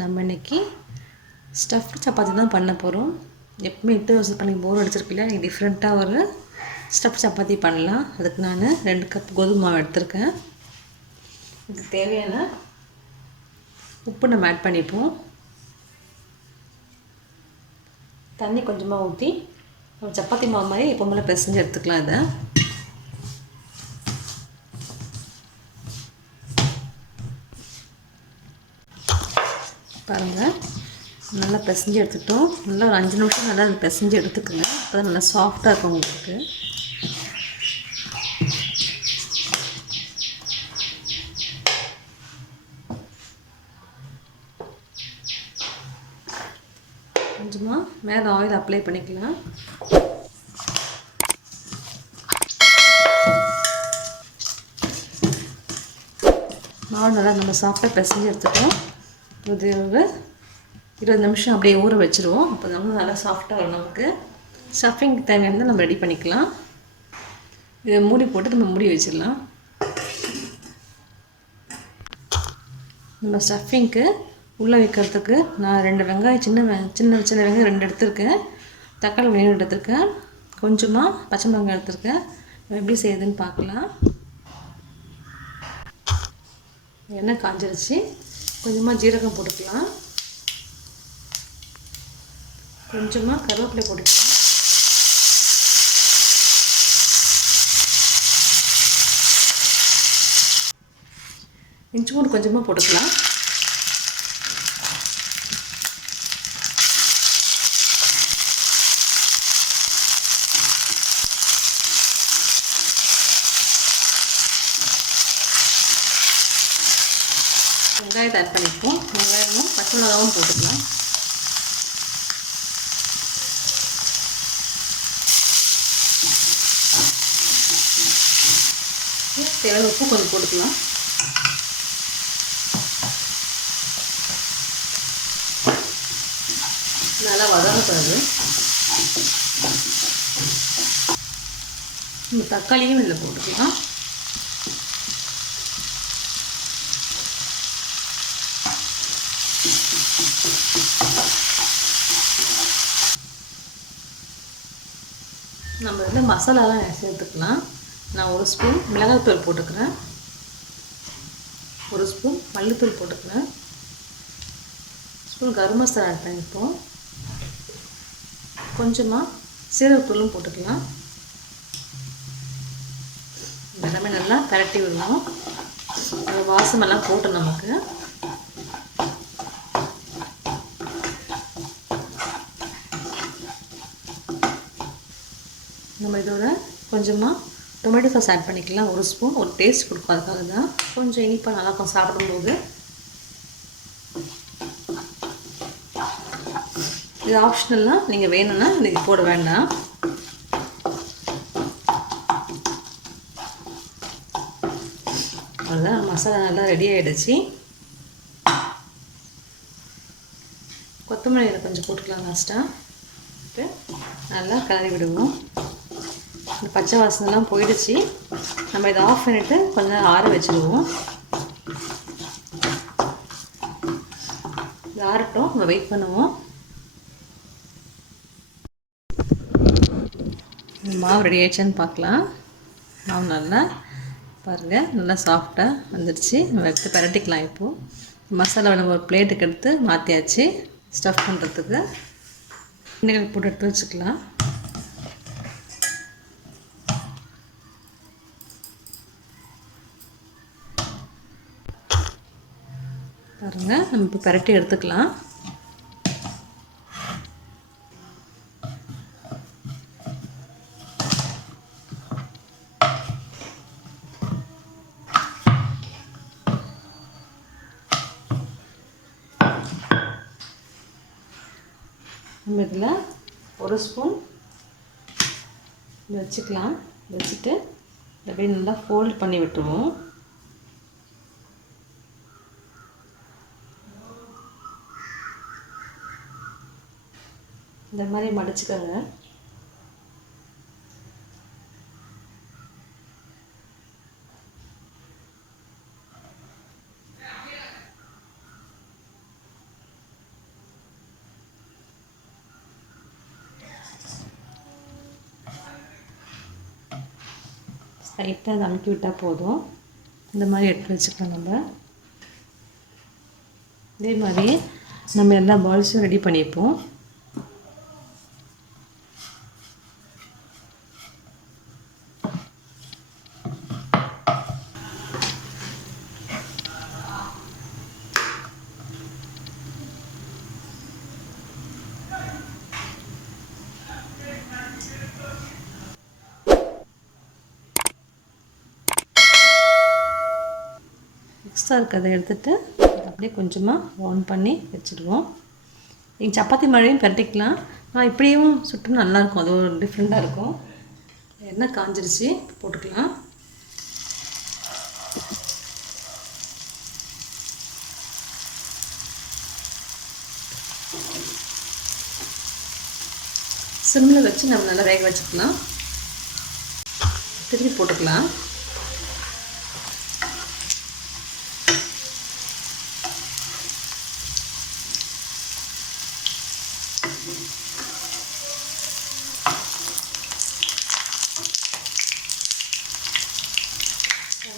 நம்ம இன்றைக்கி ஸ்டஃப்டு சப்பாத்தி தான் பண்ண போகிறோம். எப்பவுமே 8 வருஷம் பண்ணி போர் அடிச்சிருக்குல்ல, இன்றைக்கி டிஃப்ரெண்ட்டாக ஒரு ஸ்டஃப் சப்பாத்தி பண்ணலாம். அதுக்கு நான் 2 கப் கோதுமை மாவு எடுத்திருக்கேன். இதுக்கு தேவையான உப்பு நம்ம ஆட் பண்ணிப்போம். தண்ணி கொஞ்சமாக ஊற்றி சப்பாத்தி மாவு மாதிரி எப்போவுமே பிசைஞ்சு எடுத்துக்கலாம். இதை பாருங்கள், நல்லா பிசைஞ்சு எடுத்துக்கிட்டோம். நல்லா ஒரு 5 நிமிஷம் நல்லா பிசைஞ்சு எடுத்துக்கோங்க. அப்போ தான் நல்லா சாஃப்டாக இருக்கும் உங்களுக்கு. கொஞ்சமாக மேலே ஆயில் அப்ளை பண்ணிக்கலாம். மாவு நல்லா நம்ம சாஃப்டாக பிசைஞ்சு எடுத்துட்டோம். இது ஒரு 20 நிமிஷம் அப்படியே ஊற வச்சுருவோம். அப்போ நல்லா சாஃப்டாக வரும் நமக்கு. ஸ்டஃபிங் தேவையானதை நம்ம ரெடி பண்ணிக்கலாம். இதை மூடி போட்டு நம்ம மூடி வச்சிடலாம். நம்ம ஸ்டஃபிங்க்கு உள்ளே வைக்கிறதுக்கு நான் 2 வெங்காயம் சின்ன வெங்காயம் 2 எடுத்திருக்கேன். தக்காளி 2 எடுத்திருக்கேன். கொஞ்சமாக பச்சை மிளகாய் எடுத்திருக்கேன். எப்படி செய்யுதுன்னு பார்க்கலாம். எண்ணெய் காஞ்சிருச்சு. கொஞ்சமாக ஜீரகம் போட்டுக்கலாம். கொஞ்சமாக கருவேப்பிலை போட்டுக்கலாம். இஞ்சி பூண்டு கொஞ்சமாக போட்டுக்கலாம். வெங்காயத்தை ஆட் பண்ணிப்போம். வெங்காயமும் பச்சை மிளகாவும் போட்டுக்கலாம். தேவையான உப்பு கொஞ்சம் போட்டுக்கலாம். நல்லா வதங்கக்கூடாது. தக்காளியும் இதில் போட்டுக்கலாம். நம்ம இதில் மசாலாலாம் சேர்த்துக்கலாம். நான் 1 ஸ்பூன் மிளகாய்த்தூள் போட்டுக்கிறேன். 1 ஸ்பூன் மல்லித்தூள் போட்டுக்கிறேன். ஸ்பூன் கரம் மசாலா ஆட் பண்ணிப்போம். கொஞ்சமாக சீரகத்தூளும் போட்டுக்கலாம். எல்லாமே நல்லா பரட்டி விடணும். அந்த வாசமெல்லாம் போட்டு நமக்கு நம்ம இதோட கொஞ்சமாக டொமேட்டோ சாஸ் ஆட் பண்ணிக்கலாம். 1 ஸ்பூன். ஒரு டேஸ்ட் கொடுக்கும், அதுக்காக தான். கொஞ்சம் இனிப்பாக நல்லாயிருக்கும் சாப்பிடும்போது. இது ஆப்ஷனல்லாம், நீங்கள் வேணும்னா இன்றைக்கி போட வேண்டாம். அவ்வளோதான், மசாலா நல்லா ரெடி ஆகிடுச்சு. கொத்தமல்லியில் கொஞ்சம் போட்டுக்கலாம் லாஸ்ட்டாக. நல்லா கிளறி விடுவோம். இந்த பச்சை வாசனைலாம் போயிடுச்சு. நம்ம இதை ஆஃப் பண்ணிவிட்டு கொஞ்ச நேரம் ஆற வச்சுடுவோம். இது ஆறட்டும், நம்ம வெயிட் பண்ணுவோம். மாவு ரெடி ஆகிடுச்சான்னு பார்க்கலாம். மாவு நல்லா பாருங்கள், நல்லா சாஃப்டாக வந்துடுச்சு. நம்ம எடுத்து பரட்டிக்கலாம். இப்போது மசாலா நம்ம ஒரு பிளேட்டுக்கு எடுத்து மாற்றியாச்சு. ஸ்டஃப் பண்ணுறதுக்கு எண்ணெய் போட்டு எடுத்து வச்சுக்கலாம். பாருங்கள், நம்ம இப்போ பரட்டி எடுத்துக்கலாம். நம்ம இதில் 1 ஸ்பூன் வச்சுக்கலாம். வச்சுட்டு அப்படியே நல்லா ஃபோல்ட் பண்ணி விட்டுருவோம். இந்த மாதிரி மடிச்சுக்கோங்க. லைட்டாக அதை அமுக்கி விட்டால் போதும். இந்த மாதிரி எடுத்து வச்சுக்கலாம் நம்ம. இதே மாதிரி நம்ம எல்லா பால்ஸும் ரெடி பண்ணிப்போம். எக்ஸ்ட்ரா இருக்கிறத எடுத்துகிட்டு அப்படியே கொஞ்சமாக ரவுண்ட் பண்ணி வச்சுடுவோம். நீங்கள் சப்பாத்தி மாதிரியும் பரட்டிக்கலாம். நான் இப்படியும் சுட்டு நல்லாயிருக்கும். அது ஒரு டிஃப்ரெண்ட்டாக இருக்கும். எண்ணெய் காஞ்சிருச்சு, போட்டுக்கலாம். சிம்மில் வச்சு நம்ம நல்லா வேக வச்சுக்கலாம். திருப்பி போட்டுக்கலாம்.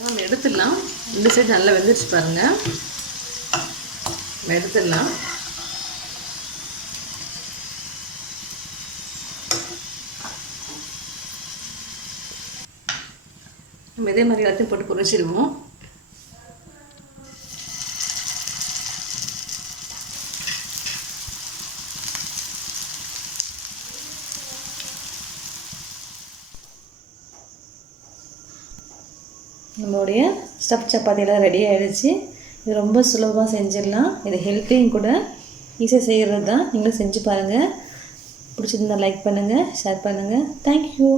நம்ம எடுத்துடலாம். இந்த சைடு நல்லா வெந்துருச்சு பாருங்கள். நம்ம எடுத்துடலாம். நம்ம இதே மாதிரி எல்லாத்தையும் போட்டு பொரிச்சிடுவோம். நம்மளுடைய ஸ்டஃப் சப்பாத்தியெல்லாம் ரெடி ஆகிடுச்சு. இது ரொம்ப சுலபமாக செஞ்சிடலாம். இது ஹெல்த்தியும் கூட, ஈஸியாக செய்கிறது தான். நீங்களும் செஞ்சு பாருங்கள். பிடிச்சிருந்தா லைக் பண்ணுங்கள், ஷேர் பண்ணுங்கள். தேங்க்யூ.